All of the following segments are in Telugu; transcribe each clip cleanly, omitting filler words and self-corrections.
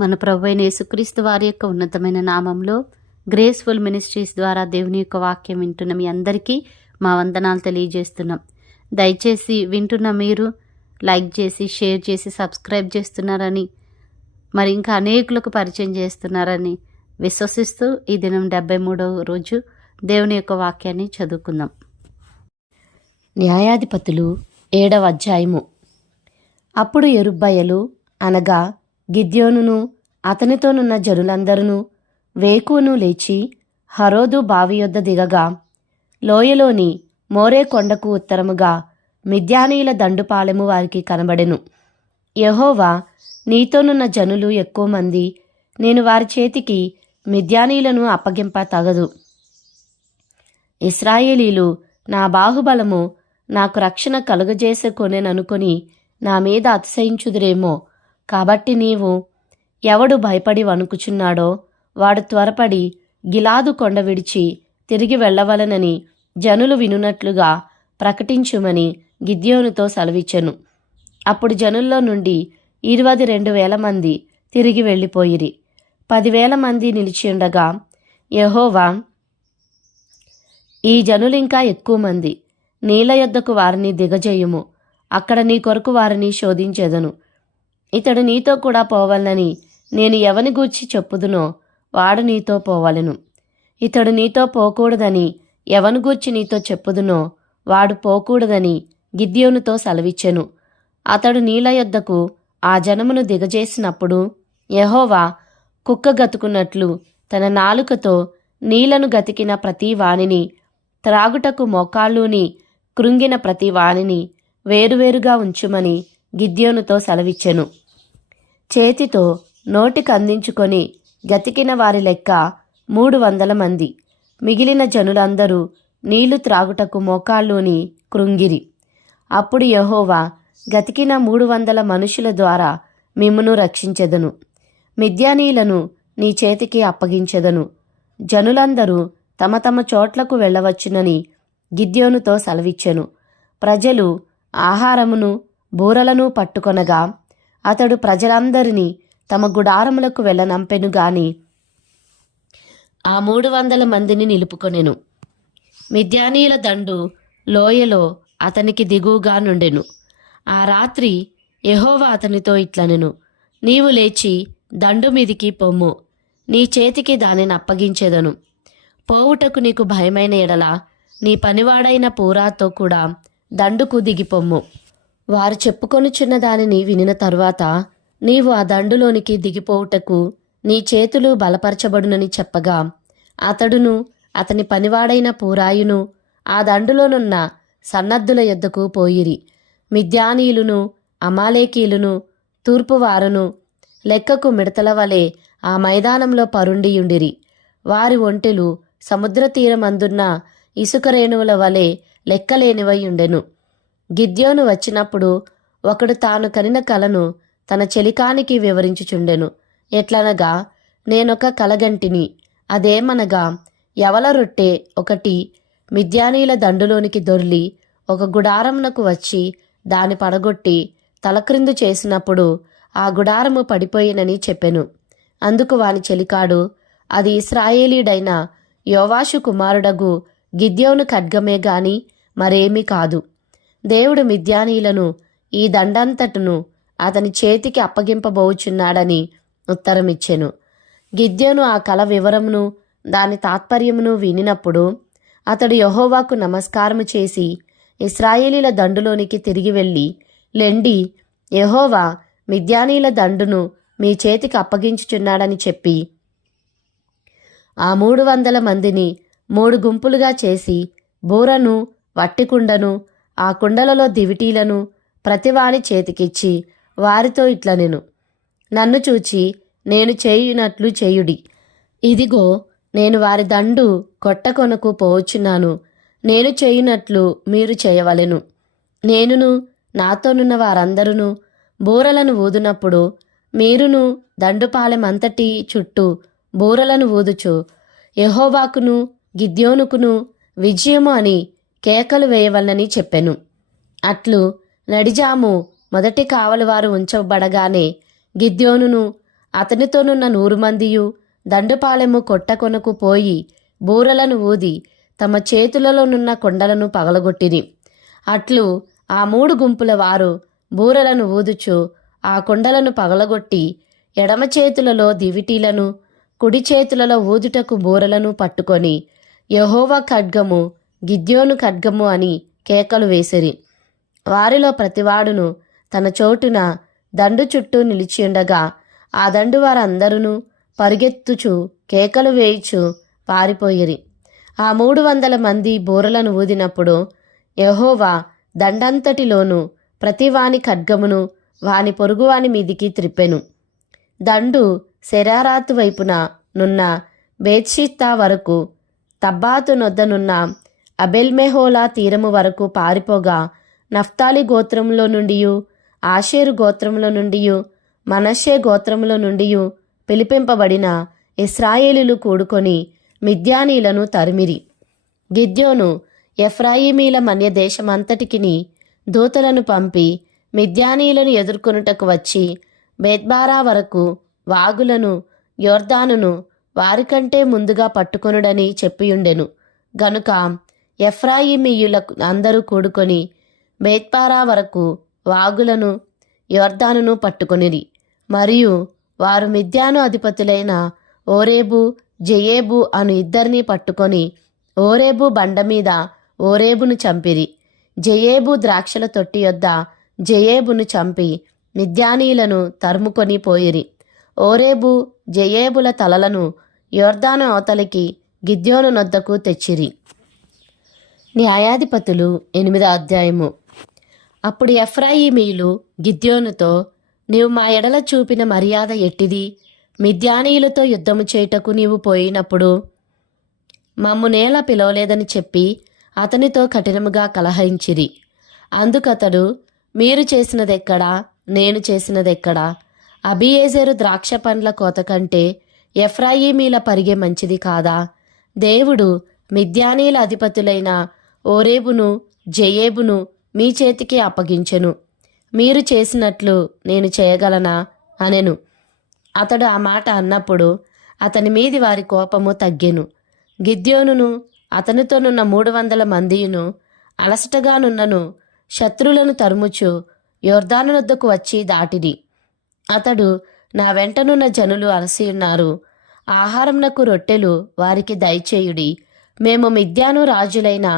మన ప్రభువైన యేసుక్రీస్తు వారి యొక్క ఉన్నతమైన నామంలో గ్రేస్ఫుల్ మినిస్ట్రీస్ ద్వారా దేవుని యొక్క వాక్యం వింటున్న మీ అందరికీ మా వందనాలు తెలియజేస్తున్నాం. దయచేసి వింటున్న మీరు లైక్ చేసి, షేర్ చేసి, సబ్స్క్రైబ్ చేస్తున్నారని, మరి ఇంకా అనేకులకు పరిచయం చేస్తున్నారని విశ్వసిస్తూ ఈ దినం 73వ రోజు దేవుని యొక్క వాక్యాన్ని చదువుకుందాం. న్యాయాధిపతులు 7వ అధ్యాయము. అప్పుడు యెరుబ్బయలు అనగా గిద్యోనును అతనితోనున్న జనులందరూ వేకువను లేచి హరోదు బావి యొద్ద దిగగా, లోయలోని మోరే కొండకు ఉత్తరముగా మిద్యానీయుల దండుపాలెము వారికి కనబడెను. యెహోవా, నీతోనున్న జనులు ఎక్కువ మంది, నేను వారి చేతికి మిద్యానీయులను అప్పగింప తగదు. ఇశ్రాయేలీలు నా బాహుబలము నాకు రక్షణ కలుగజేసుకొనెననుకొని నా మీద అతిశయించుదురేమో. కాబట్టి నీవు, ఎవడు భయపడి వణుకుచున్నాడో వాడు త్వరపడి గిలాదు కొండ విడిచి తిరిగి వెళ్ళవలనని జనులు వినున్నట్లుగా ప్రకటించుమని గిద్యోనుతో సెలవిచ్చెను. అప్పుడు జనుల్లో నుండి 22,000 మంది తిరిగి వెళ్ళిపోయిరి. 10,000 మంది నిలిచి ఉండగా, యెహోవా, ఈ జనులింకా ఎక్కువ మంది, నీళ్ల యొద్దకు వారిని దిగజేయుము, అక్కడ నీ కొరకు వారిని శోధించెదను. ఇతడు నీతో కూడా పోవాలని నేను ఎవని గూర్చి చెప్పుదునో వాడు నీతో పోవలెను. ఇతడు నీతో పోకూడదని ఎవని గూర్చి నీతో చెప్పుదునో వాడు పోకూడదని గిద్యోనుతో సెలవిచ్చెను. అతడు నీళ్ల యొద్దకు ఆ జనమును దిగజేసినప్పుడు యెహోవా కుక్క గతుకున్నట్లు తన నాలుకతో నీళ్లను గతికిన ప్రతి వానిని, త్రాగుటకు మోకాళ్ళూని కృంగిన ప్రతి వానిని వేరువేరుగా ఉంచుమని గిద్యోనుతో సెలవిచ్చెను. చేతితో నోటికి అందించుకొని గతికిన వారి లెక్క 300 మంది. మిగిలిన జనులందరూ నీళ్లు త్రాగుటకు మోకాళ్ళూని కృంగిరి. అప్పుడు యెహోవా, గతికిన 300 మనుషుల ద్వారా మిమ్మును రక్షించెదను, మిద్యానీయులను నీ చేతికి అప్పగించెదను. జనులందరూ తమ తమ చోట్లకు వెళ్ళవచ్చునని గిద్యోనుతో సెలవిచ్చెను. ప్రజలు ఆహారమును బూరలను పట్టుకొనగా అతడు ప్రజలందరినీ తమ గుడారములకు వెళ్ళనంపెను గాని ఆ 300 మందిని నిలుపుకొనెను. మిద్యానీయుల దండు లోయలో అతనికి దిగువగా నుండెను. ఆ రాత్రి యెహోవా అతనితో ఇట్లనెను, నీవు లేచి దండు మీదికి పొమ్ము, నీ చేతికి దానిని అప్పగించెదను. పోవుటకు నీకు భయమైన ఎడల నీ పనివాడైన పూరాతో కూడా దండుకు దిగిపొమ్ము. వారు చెప్పుకొనుచున్న దానిని వినిన తరువాత నీవు ఆ దండులోనికి దిగిపోవుటకు నీ చేతులు బలపరచబడునని చెప్పగా, అతడును అతని పనివాడైన పూరాయును ఆ దండులోనున్న సన్నద్ధుల యొద్దకు పోయిరి. మిద్యానీయులును అమాలేకీయులును తూర్పువారును లెక్కకు మిడతల వలె ఆ మైదానంలో పరుండియుండిరి. వారి ఒంటెలు సముద్ర తీరమందున్న ఇసుక రేణువుల వలె లెక్కలేనివై ఉండెను. గిద్యోను వచ్చినప్పుడు ఒకడు తాను కనిన కలను తన చెలికానికి వివరించుచుండెను. ఎట్లనగా, నేనొక కలగంటిని, అదేమనగా, యవల రొట్టె ఒకటి మిద్యానీయుల దండులోనికి దొర్లి ఒక గుడారమునకు వచ్చి దాని పడగొట్టి తలక్రిందు చేసినప్పుడు ఆ గుడారము పడిపోయినని చెప్పెను. అందుకు వాని చెలికాడు, అది ఇశ్రాయేలీడైన యోవాషు కుమారుడగు గిద్యోను ఖడ్గమే గాని మరేమీ కాదు. దేవుడు మిద్యానీయులను ఈ దండంతటను అతని చేతికి అప్పగింపబోచున్నాడని ఉత్తరమిచ్చెను. గిద్యోను ఆ కల వివరమును దాని తాత్పర్యమును వినినప్పుడు అతడు యెహోవాకు నమస్కారము చేసి ఇశ్రాయేలీల దండులోనికి తిరిగి వెళ్ళి, లెండి, యెహోవా మిద్యానీయుల దండును మీ చేతికి అప్పగించుచున్నాడని చెప్పి ఆ 300 మందిని 3 గుంపులుగా చేసి బూరను, వట్టికుండను, ఆ కుండలలో దివిటీలను ప్రతివాని చేతికిచ్చి వారితో ఇట్లనెను, నన్ను చూచి నేను చేయునట్లు చేయుడి. ఇదిగో, నేను వారి దండు కొట్టకొనకు పోవచ్చున్నాను. నేను చేయునట్లు మీరు చేయవలెను. నేనును నాతోనున్న వారందరూ బూరలను ఊదునప్పుడు మీరును దండుపాలెమంతటి చుట్టూ బూరలను ఊదుచు యెహోవాకును గిద్యోనుకును విజయము అని కేకలు వేయవలనని చెప్పెను. అట్లు నడిజాము మొదటి కావలివారు ఉంచబడగానే గిద్యోనును అతనితోనున్న 100 మందియు దండుపాలెము కొట్టకొనకు పోయి బూరలను ఊది తమ చేతులలోనున్న కొండలను పగలగొట్టిరి. అట్లు ఆ 3 గుంపుల వారు బూరలను ఊదుచు ఆ కొండలను పగలగొట్టి ఎడమ చేతులలో దివిటీలను కుడి చేతులలో ఊదుటకు బూరలను పట్టుకొని యెహోవా ఖడ్గము, గిద్యోను ఖడ్గము అని కేకలు వేసిరి. వారిలో ప్రతివాడును తన చోటున దండు చుట్టూ నిలిచియుండగా ఆ దండు వారందరూ పరిగెత్తుచు కేకలు వేయుచు పారిపోయిరి. ఆ 300 మంది బూరలను ఊదినప్పుడు యెహోవా దండంతటిలోనూ ప్రతివాని ఖడ్గమును వాని పొరుగువాని మీదికి త్రిప్పెను. దండు శరారాతు వైపున నున్న బేత్షిత్తా వరకు, తబ్బాతు నొద్దనున్న అబెల్మెహోలా తీరము వరకు పారిపోగా నఫ్తాలి గోత్రంలో నుండియు ఆషేరు గోత్రంలో నుండియు మనష్షే గోత్రములో నుండియు పిలిపింపబడిన ఇశ్రాయేలీలు కూడుకొని మిద్యానీలను తరిమిరి. గిద్యోను ఎఫ్రాయిమీల మన్య దేశమంతటికిని దూతలను పంపి మిద్యానీలను ఎదుర్కొనుటకు వచ్చి బేత్బారా వరకు వాగులను యొర్దానును వారికంటే ముందుగా పట్టుకొనుడని చెప్పియుండెను. గనుక ఎఫ్రాయిమీయులకు అందరూ కూడుకొని బేత్బారా వరకు వాగులను యొర్దానును పట్టుకొనిరి. మరియు వారు మిద్యాను అధిపతులైన ఓరేబు, జెయేబు అను ఇద్దరిని పట్టుకొని ఓరేబు బండ మీద ఓరేబును చంపిరి. జెయేబు ద్రాక్షల తొట్టి యొద్ద జెయేబును చంపి మిద్యానీలను తరుముకొని పోయిరి. ఓరేబు, జెయేబుల తలలను యొర్దాను అవతలికి గిద్యోను నొద్దకు తెచ్చిరి. న్యాయాధిపతులు 8వ అధ్యాయము. అప్పుడు ఎఫ్రాయిమీయులు గిద్యోనుతో, నీవు మా ఎడల చూపిన మర్యాద ఎట్టిది? మిద్యానీయులతో యుద్ధము చేయుటకు నీవు పోయినప్పుడు మమ్ము నేల పిలవలేదని చెప్పి అతనితో కఠినముగా కలహించిరి. అందుకతడు, మీరు చేసినదెక్కడా, నేను చేసినదెక్కడా? అబియేజెరు ద్రాక్ష పండ్ల కోత కంటే ఎఫ్రాయిమీల పరిగె మంచిది కాదా? దేవుడు మిద్యానీల అధిపతులైన ఓరేబును, జెయేబును మీ చేతికి అప్పగించెను. మీరు చేసినట్లు నేను చేయగలనా అనెను. అతడు ఆ మాట అన్నప్పుడు అతని మీది వారి కోపము తగ్గెను. గిద్యోనును అతనితోనున్న 300 మందియును అలసటగానున్నను శత్రులను తరుముచు యొర్దాను నొద్దకు వచ్చి దాటిరి. అతడు, నా వెంటనున్న జనులు అలసియున్నారు, ఆహారంనకు రొట్టెలు వారికి దయచేయుడి. మేము మిద్యాను రాజులైన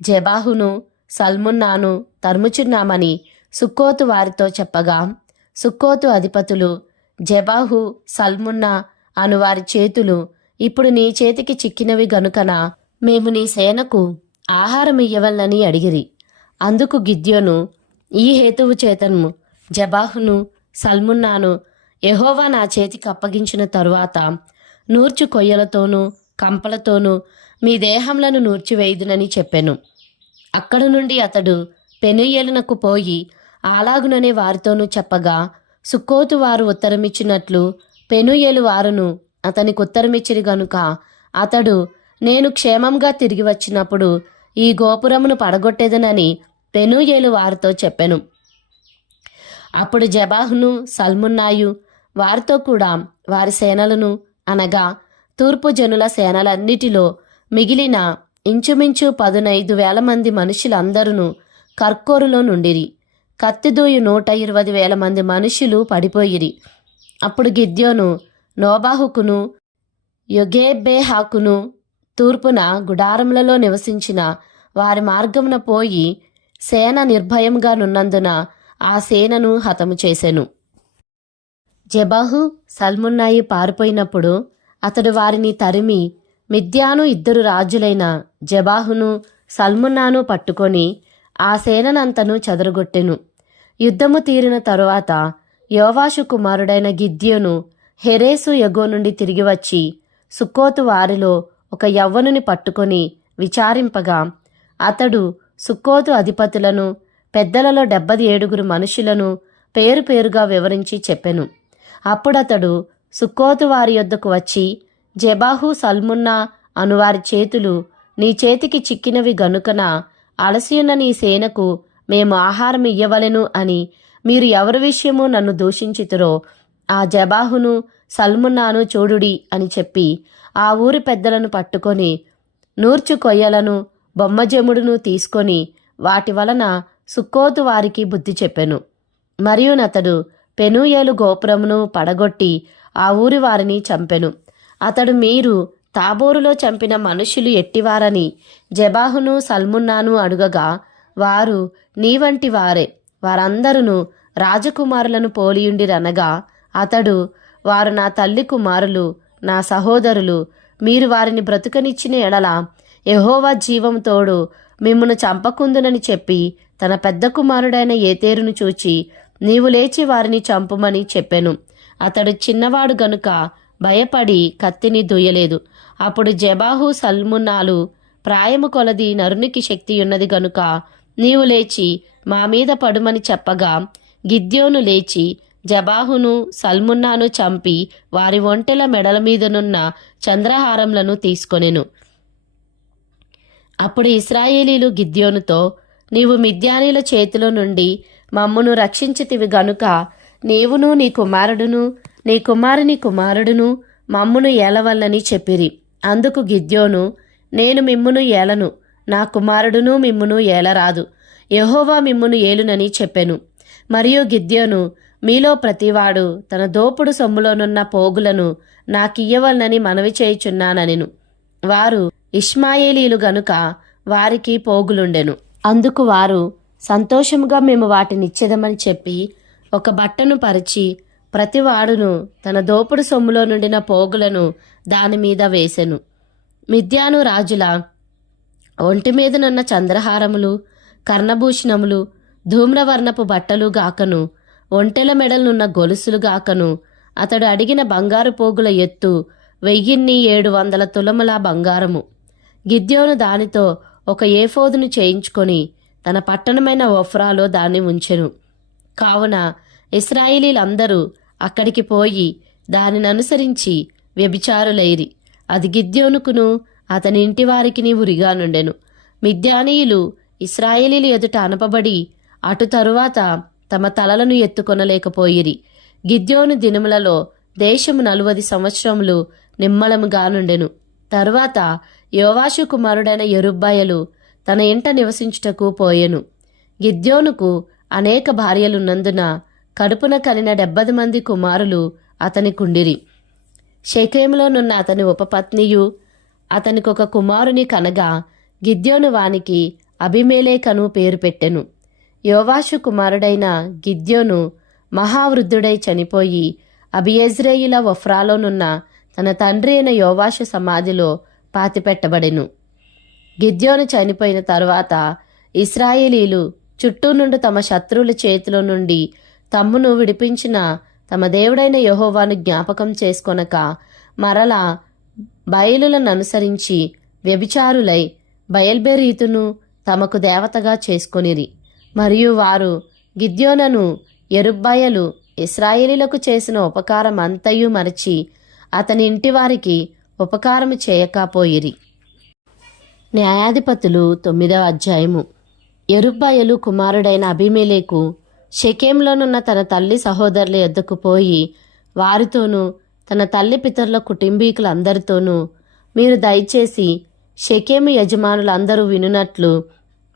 జెబాహును, సల్మున్నాను తరుముచున్నామని సుక్కోతు వారితో చెప్పగా, సుక్కోతు అధిపతులు జెబాహు, సల్మున్నా అను వారి చేతులు ఇప్పుడు నీ చేతికి చిక్కినవి గనుకన మేము నీ సేనకు ఆహారం ఇయ్యవలనని అడిగిరి. అందుకు గిద్యోను, ఈ హేతువు చేతను జెబాహును, సల్మున్నాను యెహోవా నా చేతికి అప్పగించిన తరువాత నూర్చు కొయ్యలతోనూ కంపలతోనూ మీ దేహంలను నూర్చివేయుదునని చెప్పెను. అక్కడ నుండి అతడు పెనుయేలునకు పోయి అలాగుననే వారితోనూ చెప్పగా, సుక్కోతు వారు ఉత్తరమిచ్చినట్లు పెనుయేలు వారును అతనికి ఉత్తరమిచ్చిరి గనుక అతడు, నేను క్షేమంగా తిరిగి వచ్చినప్పుడు ఈ గోపురమును పడగొట్టేదనని పెనుయేలు వారితో చెప్పెను. అప్పుడు జెబాహును, సల్మున్నాయు వారితో కూడా వారి సేనలను, అనగా తూర్పు జనుల సేనలన్నిటిలో మిగిలిన ఇంచుమించు 15,000 మంది మనుషులందరూ కర్కోరులో నుండిరి. కత్తిదూయు 120,000 మంది మనుషులు పడిపోయిరి. అప్పుడు గిద్యోను నోబాహుకును యొగెబెహాకును తూర్పున గుడారములలో నివసించిన వారి మార్గమున పోయి సేన నిర్భయంగా నున్నందున ఆ సేనను హతము చేసెను. జెబాహు, సల్మున్నాయి పారిపోయినప్పుడు అతడు వారిని తరిమి మిద్యాను 2 రాజులైన జెబాహును, సల్మున్నాను పట్టుకొని ఆ సేననంతను చెదరగొట్టెను. యుద్ధము తీరిన తరువాత యోవాషు కుమారుడైన గిద్యోను హెరేసు యెగో నుండి తిరిగి వచ్చి సుక్కోతు వారిలో ఒక యవ్వనుని పట్టుకొని విచారింపగా, అతడు సుక్కోతు అధిపతులను, పెద్దలలో 77 మనుషులను పేరు పేరుగా వివరించి చెప్పెను. అప్పుడతడు సుక్కోతు వారి యొద్దకు వచ్చి, జెబాహు, సల్మున్నా అనువారి చేతులు నీ చేతికి చిక్కినవి గనుకన అలసియున్న నీ సేనకు మేము ఆహారం ఇయ్యవలెను అని మీరు ఎవరి విషయము నన్ను దూషించితురో ఆ జబాహును సల్మున్నాను చూడుడి అని చెప్పి ఆ ఊరి పెద్దలను పట్టుకొని నూర్చు కొయ్యలను బొమ్మజెముడును తీసుకొని వాటి వలన సుక్కోతు వారికి బుద్ధి చెప్పెను. మరియు నతడు పెనూయేలు గోపురమును పడగొట్టి ఆ ఊరి వారిని చంపెను. అతడు మీరు తాబోరులో చంపిన మనుషులు ఎట్టివారని జబాహును సల్మున్నాను అడుగగా వారు నీ వంటి వారే, వారందరూ రాజకుమారులను పోలియుండిరనగా అతడు వారు నా తల్లి కుమారులు, నా సహోదరులు, మీరు వారిని బ్రతుకనిచ్చిన ఎడల యెహోవా జీవం తోడు మిమ్మును చంపకుందునని చెప్పి తన పెద్ద కుమారుడైన ఏతేరును చూచి నీవు లేచి వారిని చంపుమని చెప్పెను. అతడు చిన్నవాడు గనుక భయపడి కత్తిని దుయ్యలేదు. అప్పుడు జబాహు సల్మున్నాలు ప్రాయము కొలది నరునికి శక్తియున్నది గనుక నీవు లేచి మా మీద పడుమని చెప్పగా గిద్యోను లేచి జబాహును సల్మున్నాను చంపి వారి ఒంటెల మెడల మీదనున్న చంద్రహారములను తీసుకొనెను. అప్పుడు ఇశ్రాయేలీలు గిద్యోనుతో నీవు మిద్యానీల చేతిలో నుండి మమ్మును రక్షించితివి గనుక నీవును నీ కుమారుడును నీ కుమారుని కుమారుడును మమ్మును ఏలవల్లని చెప్పిరి. అందుకు గిద్యోను నేను మిమ్మును ఏలను, నా కుమారుడును మిమ్మును ఏలరాదు, యెహోవా మిమ్మును ఏలునని చెప్పెను. మరియు గిద్యోను మీలో ప్రతివాడు తన దోపుడు సొమ్ములోనున్న పోగులను నాకియ్యవలనని మనవి చేయుచున్నానెను. వారు ఇష్మాయేలీలు గనుక వారికి పోగులుండెను. అందుకు వారు సంతోషముగా మేము వాటినిచ్చేదమని చెప్పి ఒక బట్టను పరిచి ప్రతివాడును తన దోపుడు సొమ్ములో నుండిన పోగులను దానిమీద వేసెను. మిద్యాను రాజుల ఒంటి మీదనున్న చంద్రహారములు, కర్ణభూషణములు, ధూమ్రవర్ణపు బట్టలు గాకను, ఒంటెల మెడలున్న గొలుసులు గాకను అతడు అడిగిన బంగారు పోగుల ఎత్తు 1700 తులముల బంగారము. గిద్యోను దానితో ఒక ఏఫోదును చేయించుకొని తన పట్టణమైన ఒఫ్రాలో దాన్ని ఉంచెను. కావున ఇశ్రాయేలీలందరూ అక్కడికి పోయి దానిననుసరించి వ్యభిచారులైరి. అది గిద్యోనుకును అతని ఇంటి వారికి ఉరిగా నుండెను. మిద్యానీయులు ఇశ్రాయేలీలు ఎదుట అనపబడి అటు తరువాత తమ తలలను ఎత్తుకొనలేకపోయిరి. గిద్యోను దినములలో దేశము 40 సంవత్సరములు నిమ్మలముగా నుండెను. తరువాత యోవాషు కుమారుడైన యెరుబ్బయలు తన ఇంట నివసించుటకు పోయెను. గిద్యోనుకు అనేక భార్యలున్నందున కడుపున కనిన 70 మంది కుమారులు అతనికుండిరి. షెకెములోనున్న అతని ఉపపత్నియు అతనికొక కుమారుని కనగా గిద్యోను వానికి అబీమెలెకను పేరు పెట్టెను. యోవాషు కుమారుడైన గిద్యోను మహావృద్ధుడై చనిపోయి అబియెజ్రీయుల ఒఫ్రాలోనున్న తన తండ్రి అయిన యోవాషు సమాధిలో పాతిపెట్టబడెను. గిద్యోను చనిపోయిన తరువాత ఇశ్రాయేలీలు చుట్టూ నుండి తమ శత్రువుల చేతిలో నుండి తమ్మును విడిపించిన తమ దేవుడైన యెహోవాను జ్ఞాపకం చేసుకొనక మరలా బయలులను అనుసరించి వ్యభిచారులై బయల్బెరీతును తమకు దేవతగా చేసుకొనిరి. మరియు వారు గిద్యోనను యెరుబ్బయలు ఇశ్రాయేలీలకు చేసిన ఉపకారం అంతయు మరచి అతని ఇంటి వారికి ఉపకారము చేయకపోయిరి. న్యాయాధిపతులు 9వ అధ్యాయము. యెరుబ్బయలు కుమారుడైన అబీమెలెకు షెకెంలోనున్న తన తల్లి సహోదరుల యొద్దకు పోయి వారితోనూ తన తల్లి పితరుల కుటుంబీకులందరితోనూ మీరు దయచేసి షెకెము యజమానులందరూ వినునట్లు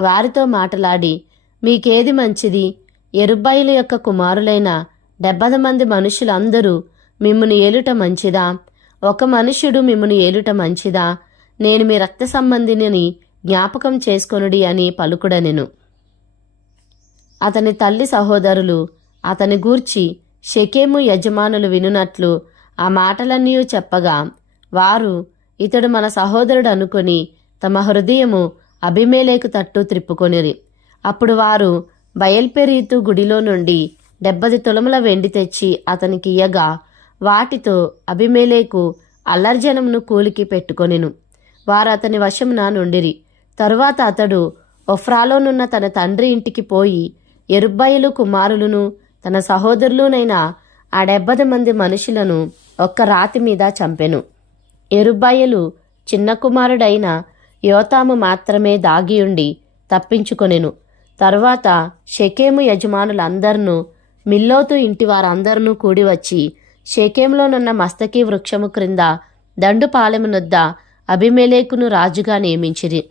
వారితో మాట్లాడి మీకేది మంచిది, యెరుబ్బయల యొక్క కుమారులైన 70 మంది మనుషులందరూ మిమ్మును ఏలుట మంచిదా, ఒక మనుష్యుడు మిమ్మును ఏలుట మంచిదా, నేను మీ రక్త సంబంధిని జ్ఞాపకం చేసుకొనుడి అని పలుకుడనెను. అతని తల్లి సహోదరులు అతని గూర్చి షెకెము యజమానులు వినునట్లు ఆ మాటలన్నీ చెప్పగా వారు ఇతడు మన సహోదరుడు అనుకొని తమ హృదయము అబీమెలెకు తట్టు త్రిప్పుకొనిరి. అప్పుడు వారు బయల్పెరీతు గుడిలో నుండి 70 తులముల వెండి తెచ్చి అతనికి ఇయ్యగా వాటితో అబీమెలెకు అల్లర్జనమును కూలికి పెట్టుకొనెను. వారు అతని వశమున నుండిరి. తరువాత అతడు ఒఫ్రాలోనున్న తన తండ్రి ఇంటికి పోయి యెరుబ్బయలు కుమారులను తన సహోదరులునైన ఆ 70 మంది మనుషులను ఒక్క రాతి మీద చంపెను. యెరుబ్బయలు చిన్న కుమారుడైన యోతాము మాత్రమే దాగియుండి తప్పించుకొనెను. తరువాత షెకెము యజమానులందర్నూ మిల్లోతు ఇంటి వారందరూ కూడివచ్చి షేకెంలోనున్న మస్తకి వృక్షము క్రింద దండుపాలెమునొద్ద అబీమెలెకును రాజుగా నియమించిరి.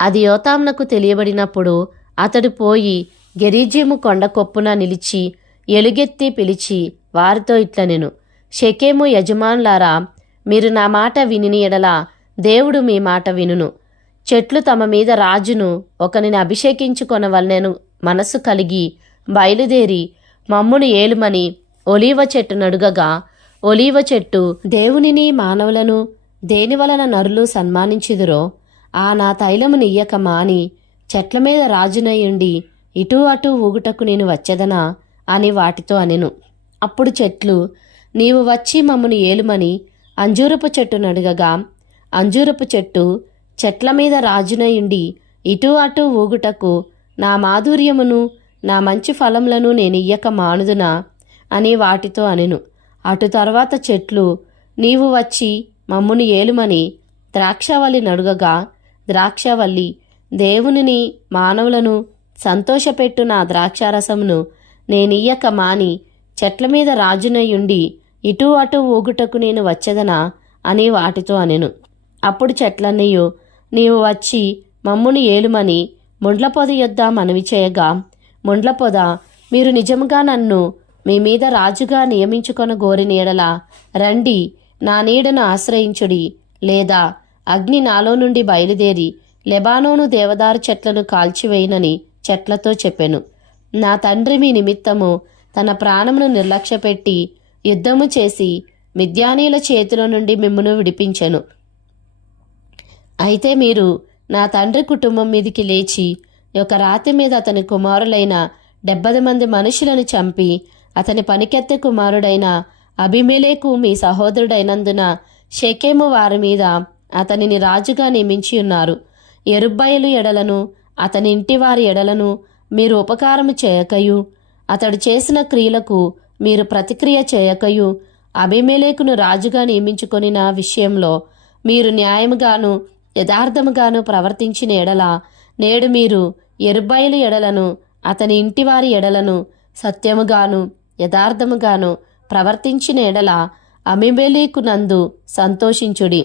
అది యోతామునకు తెలియబడినప్పుడు అతడు పోయి గెరిజీము కొండ కొప్పున నిలిచి ఎలుగెత్తి పిలిచి వారితో ఇట్లనెను, షెకెము యజమానులారా, మీరు నా మాట వినిని ఎడల దేవుడు మీ మాట వినును. చెట్లు తమ మీద రాజును ఒకనిని అభిషేకించుకొనవలెను మనస్సు కలిగి బయలుదేరి మమ్మును ఏలుమని ఒలీవ చెట్టు నడుగగా, ఒలీవ చెట్టు దేవునిని మానవులను దేనివలన నరులు సన్మానించుదురో ఆ నా తైలము నియ్యక మాని చెట్ల మీద రాజునయ్యుండి ఇటూ అటూ ఊగుటకు నేను వచ్చెదనా అని వాటితో అనెను. అప్పుడు చెట్లు, నీవు వచ్చి మమ్మను ఏలుమని అంజూరపు చెట్టు నడుగగా, అంజూరపు చెట్టు చెట్ల మీద రాజునయుండి ఇటూ అటూ ఊగుటకు నా మాధుర్యమును నా మంచి ఫలములను నేనియ్యక మానుదునా అని వాటితో అనెను. అటు తర్వాత చెట్లు, నీవు వచ్చి మమ్మును ఏలుమని ద్రాక్షవల్లి నడుగగా, ద్రాక్షవల్లి దేవునిని మానవులను సంతోషపెట్టు నా ద్రాక్షారసమును నేనియ్యక మాని చెట్ల మీద రాజునయుండి ఇటూ అటూ ఊగుటకు నేను వచ్చెదనా అని వాటితో అనెను. అప్పుడు చెట్లన్నయ్యు, నీవు వచ్చి మమ్మును ఏలుమని ముండ్ల పొద యొద్ద మనవి చేయగా, ముండ్ల పొద, మీరు నిజముగా నన్ను మీ మీద రాజుగా నియమించుకొన గోరిన ఎడల రండి, నా నీడను ఆశ్రయించుడి, లేదా అగ్ని నాలో నుండి బయలుదేరి లెబానోను దేవదారు చెట్లను కాల్చివేయనని చెట్లతో చెప్పెను. నా తండ్రి మీ నిమిత్తము తన ప్రాణమును నిర్లక్ష్యపెట్టి యుద్ధము చేసి మిద్యానీయుల చేతిలో నుండి మిమ్మును విడిపించెను. అయితే మీరు నా తండ్రి కుటుంబం మీదికి లేచి ఒక రాతి మీద అతని కుమారులైన 70 మంది మనుషులను చంపి అతని పనికెత్తె కుమారుడైన అబీమెలెకు మీ సహోదరుడైనందున షెకెము వారి మీద అతనిని రాజుగా నియమించి ఉన్నారు. యెరుబ్బయలు ఎడలను అతని ఇంటి వారి ఎడలను మీరు ఉపకారము చేయకయు, అతడు చేసిన క్రియలకు మీరు ప్రతిక్రియ చేయకయు, అబీమెలెకును రాజుగా నియమించుకొనిన విషయంలో మీరు న్యాయముగాను యథార్థముగాను ప్రవర్తించిన ఎడల, నేడు మీరు యెరుబ్బయలు ఎడలను అతని ఇంటివారి ఎడలను సత్యముగాను యథార్థముగాను ప్రవర్తించిన ఎడల అబీమెలెకునందు సంతోషించుడి.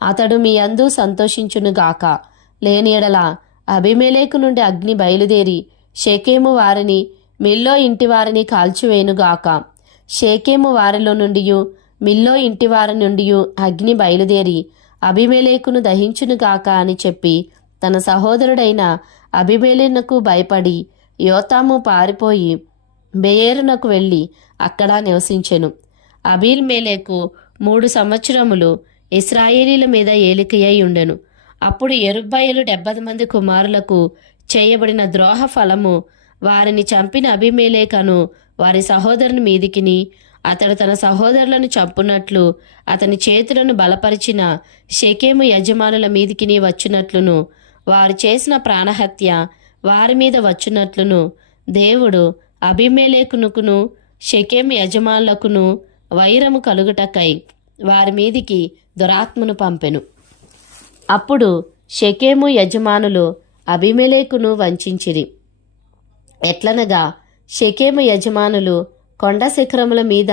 అతడు మీ యందు సంతోషించునుగాక. లేని ఎడల అబీమెలెకు నుండి అగ్ని బయలుదేరి షెకెము వారిని మిల్లో ఇంటివారిని కాల్చివేయునుగాక. షెకెము వారిలో నుండియు మిల్లో ఇంటివారి నుండియు అగ్ని బయలుదేరి అబీమెలెకును దహించునుగాక అని చెప్పి తన సహోదరుడైన అబీమెలెకునకు భయపడి యోతాము పారిపోయి బెయేరునకు వెళ్ళి అక్కడ నివసించెను. అబీమెలెకు 3 సంవత్సరములు ఇశ్రాయేలీల మీద ఏలికయ్యి ఉండెను. అప్పుడు యెరుబ్బయలు 70 మంది కుమారులకు చేయబడిన ద్రోహ ఫలము వారిని చంపిన అబీమెలెకును వారి సహోదరుని మీదికిని, అతడు తన సహోదరులను చంపునట్లు అతని చేతులను బలపరిచిన షెకెము యజమానుల మీదికిని వచ్చునట్లును, వారు చేసిన ప్రాణహత్య వారి మీద వచ్చునట్లును దేవుడు అబీమెలెకునుకును షెకెము యజమానులకును వైరము కలుగుటకై వారి మీదికి దురాత్మను పంపెను. అప్పుడు షెకెము యజమానులు అబీమెలెకును వంచించిరి. ఎట్లనగా షెకెము యజమానులు కొండ శిఖరముల మీద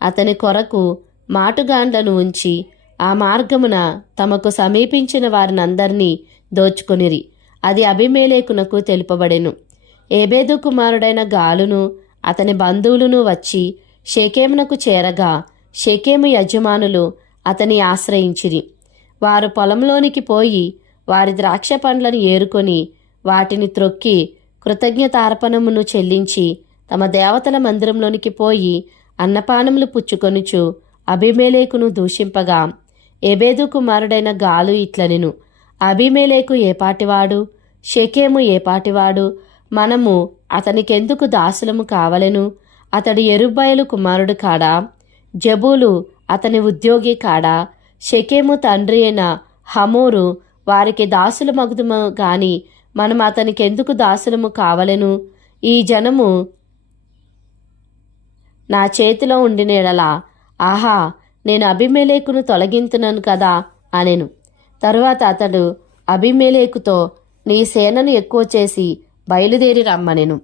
అతని కొరకు మాటుగాండ్లను ఉంచి ఆ మార్గమున తమకు సమీపించిన వారినందరినీ దోచుకొనిరి. అది అబీమెలెకునకు తెలుపబడెను. ఏబేదు కుమారుడైన గాలును అతని బంధువులను వచ్చి షెకెమునకు చేరగా షెకెము యజమానులు అతని ఆశ్రయించిరి. వారు పొలంలోనికి పోయి వారి ద్రాక్ష పండ్లను ఏరుకొని వాటిని త్రొక్కి కృతజ్ఞతార్పణమును చెల్లించి తమ దేవతల మందిరంలోనికి పోయి అన్నపానములు పుచ్చుకొనుచు అబీమెలెకును దూషింపగా, ఏబేదు కుమారుడైన గాలు ఇట్లనెను, అబీమెలెకు ఏపాటివాడు, షెకెము ఏపాటివాడు, మనము అతనికెందుకు దాసులము కావలెను? అతడు యెరుబ్బయలు కుమారుడు కాడా? జబూలు అతని ఉద్యోగి కాడా? షెకెము తండ్రి అయిన హమోరు వారికి దాసుల మగుదుము గాని మనం అతనికెందుకు దాసులము కావలెను? ఈ జనము నా చేతిలో ఉండిన ఎడల ఆహా, నేను అబీమెలెకును తొలగింతునను కదా అనెను. తరువాత అతడు అబీమెలెకుతో, నీ సేనను ఎక్కువ చేసి బయలుదేరి రమ్మనెను.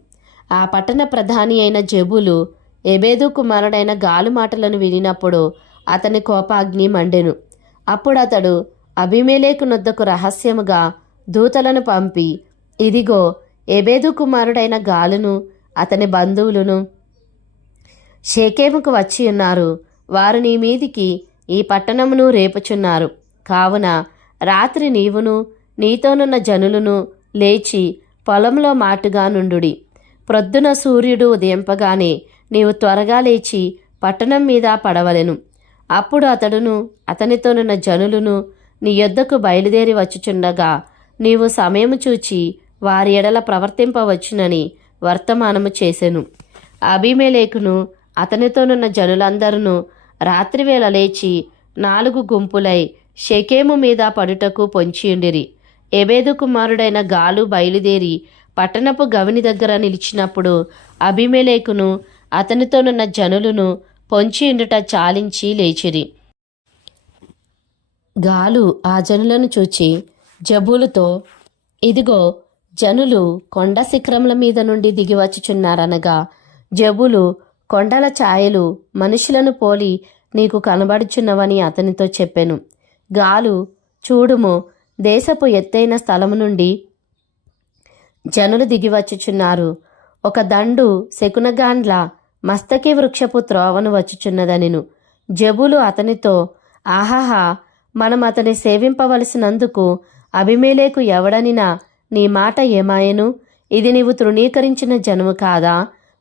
ఆ పట్టణ ప్రధాని అయిన జబూలు ఎబేదు కుమారుడైన గాలు మాటలను వినినప్పుడు అతని కోపాగ్ని మండెను. అప్పుడు అతడు అబీమెలెకు నొద్దకు రహస్యముగా దూతలను పంపి, ఇదిగో, ఎబేదు కుమారుడైన గాలును అతని బంధువులను షేకెముకు వచ్చి ఉన్నారు. వారు నీ మీదికి ఈ పట్టణమును రేపుచున్నారు. కావున రాత్రి నీవును నీతోనున్న జనులను లేచి పొలంలో మాటుగా నుండుడి. ప్రొద్దున సూర్యుడు ఉదయింపగానే నీవు త్వరగా లేచి పట్టణం మీద పడవలెను. అప్పుడు అతడును అతనితోనున్న జనులను నీ యొద్దకు బయలుదేరి వచ్చుచుండగా నీవు సమయము చూచి వారి ఎడల ప్రవర్తింపవచ్చునని వర్తమానము చేసెను. అబీమెలెకును అతనితోనున్న జనులందరూ రాత్రివేళ లేచి 4 గుంపులై షెకెము మీద పడుటకు పొంచియుండిరి. ఎబేదు కుమారుడైన గాలు బయలుదేరి పట్టణపు గవిని దగ్గర నిలిచినప్పుడు అబీమెలెకును అతనితోనున్న జనులను పొంచియుండుట చాలించి లేచిరి. గాలు ఆ జనులను చూచి జబూలుతో, ఇదిగో, జనులు కొండ శిఖరముల మీద నుండి దిగివచ్చుచున్నారనగా, జబులు, కొండల ఛాయలు మనుషులను పోలి నీకు కనబడుచున్నవని అతనితో చెప్పెను. గాలు, చూడుము, దేశపు ఎత్తైన స్థలము నుండి జనులు దిగివచ్చుచున్నారు. ఒక దండు శకునగాండ్ల మస్తకి వృక్షపు త్రోవను వచ్చుచున్నదనెను. జబులు అతనితో, ఆహాహా, మనం అతని సేవింపవలసినందుకు అబీమెలెకు ఎవడనినా నీ మాట ఏమాయెను? ఇది నీవు తృణీకరించిన జనము కాదా?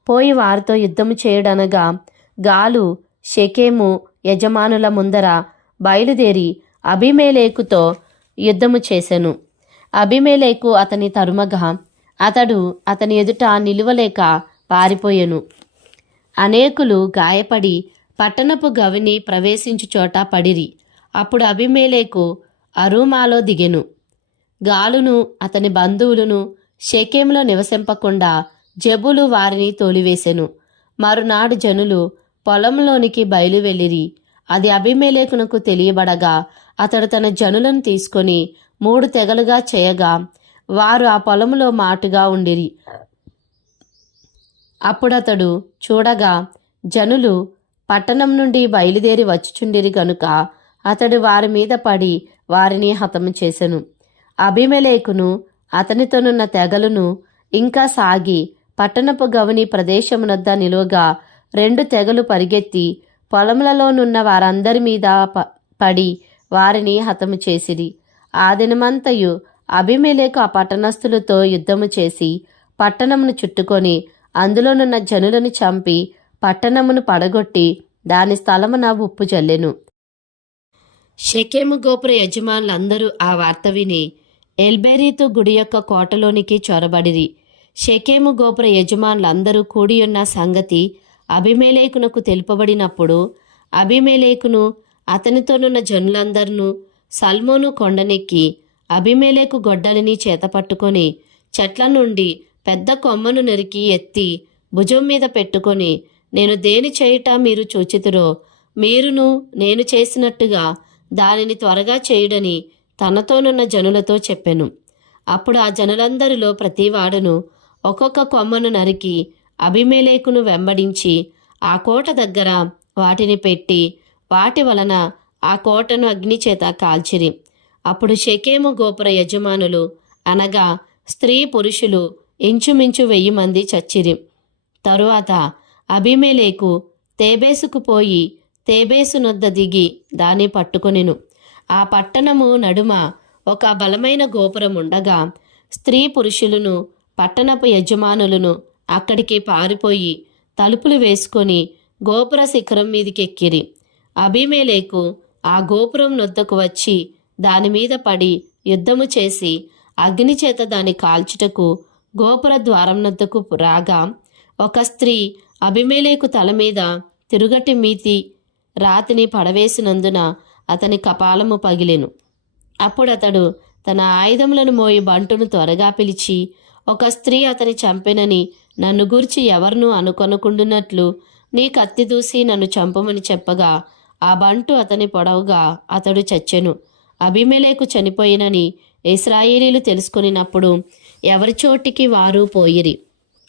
పోయి వారితో యుద్ధము చేయుడనగా, గాలు షెకెము యజమానుల ముందర బయలుదేరి అబీమెలెకుతో యుద్ధము చేసెను. అబీమెలెకు అతని తరుమగా అతడు అతని ఎదుట నిలువలేక పారిపోయెను. అనేకులు గాయపడి పట్టణపు గవిని ప్రవేశించు చోట పడిరి. అప్పుడు అబీమెలెకు అరూమాలో దిగెను. గాలును అతని బంధువులను షెకెములో నివసింపకుండా జబులు వారిని తోలివేసెను. మరునాడు జనులు పొలంలోనికి బయలువెళ్ళిరి. అది అబీమెలెకునకు తెలియబడగా అతడు తన జనులను తీసుకొని 3 తెగలుగా చేయగా వారు ఆ పొలంలో మాటుగా ఉండిరి. అప్పుడతడు చూడగా జనులు పట్టణం నుండి బయలుదేరి వచ్చుచుండిరి గనుక అతడు వారి మీద పడి వారిని హతము చేసెను. అబీమెలెకును అతనితోనున్న తెగలును ఇంకా సాగి పట్టణపు గవని ప్రదేశమునద్ద నిలువగా 2 తెగలు పరిగెత్తి పొలములలోనున్న వారందరి మీద పడి వారిని హతము చేసిరి. ఆ దినమంతయు అబీమెలెకు ఆ పట్టణస్థులతో యుద్ధము చేసి పట్టణమును చుట్టుకొని అందులోనున్న జనులను చంపి పట్టణమును పడగొట్టి దాని స్థలమున ఉప్పు జల్లెను. షెకెము గోపుర యజమానులందరూ ఆ వార్త విని ఎల్బెరీతు గుడి యొక్క కోటలోనికి చొరబడిరి. షెకెము గోపుర యజమానులందరూ కూడియున్న సంగతి అబీమెలెకునకు తెలుపబడినప్పుడు అబీమెలెకును అతనితోనున్న జనులందరూ సల్మోను కొండనెక్కి అబీమెలెకు గొడ్డలిని చేతపట్టుకొని చెట్ల నుండి పెద్ద కొమ్మను నరికి ఎత్తి భుజం మీద పెట్టుకొని, నేను దేని చేయుట మీరు చూచితురో మీరును నేను చేసినట్టుగా దానిని త్వరగా చేయుడని తనతోనున్న జనులతో చెప్పెను. అప్పుడు ఆ జనులందరిలో ప్రతివాడును ఒక్కొక్క కొమ్మను నరికి అబీమెలెకును వెంబడించి ఆ కోట దగ్గర వాటిని పెట్టి వాటి వలన ఆ కోటను అగ్నిచేత కాల్చిరి. అప్పుడు షెకెము గోపుర యజమానులు అనగా స్త్రీ పురుషులు ఇంచుమించు 1000 మంది చచ్చిరి. తరువాత అబీమెలెకు తేబేసుకు పోయి తేబేసు నొద్ద దిగి దాన్ని పట్టుకొనెను. ఆ పట్టణము నడుమ ఒక బలమైన గోపురం ఉండగా స్త్రీ పురుషులను పట్టణపు యజమానులను అక్కడికి పారిపోయి తలుపులు వేసుకొని గోపుర శిఖరం మీదికెక్కిరి. అబీమెలెకు ఆ గోపురం నొద్దకు వచ్చి దానిమీద పడి యుద్ధము చేసి అగ్నిచేత దాన్ని కాల్చుటకు గోపుర ద్వారం నొద్దకు రాగా ఒక స్త్రీ అబీమెలెకు తల మీద తిరుగటి మీతి రాతిని పడవేసినందున అతని కపాలము పగిలెను. అప్పుడతడు తన ఆయుధములను మోయి బంటును త్వరగా పిలిచి, ఒక స్త్రీ అతని చంపెనని నన్ను గూర్చి ఎవరినూ అనుకొనకుండునట్లు నీ కత్తి దూసి నన్ను చంపమని చెప్పగా ఆ బంటు అతని పొడవుగా అతడు చచ్చెను. అబీమెలెకు చనిపోయినని ఇశ్రాయేలీలు తెలుసుకొనినప్పుడు ఎవరి చోటికి వారు పోయిరి.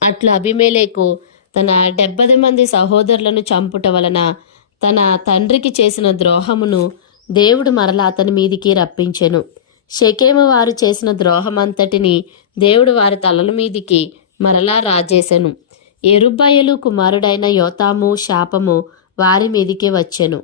అట్లా అబీమెలెకు తన 70 మంది సహోదరులను చంపుట వలన తన తండ్రికి చేసిన ద్రోహమును దేవుడు మరలా అతని మీదికి రప్పించెను. షెకెము వారు చేసిన ద్రోహమంతటిని దేవుడు వారి తలల మీదికి మరలా రాజేసెను. యెరుబ్బయలు కుమారుడైన యోతాము శాపము వారి మీదికి వచ్చెను.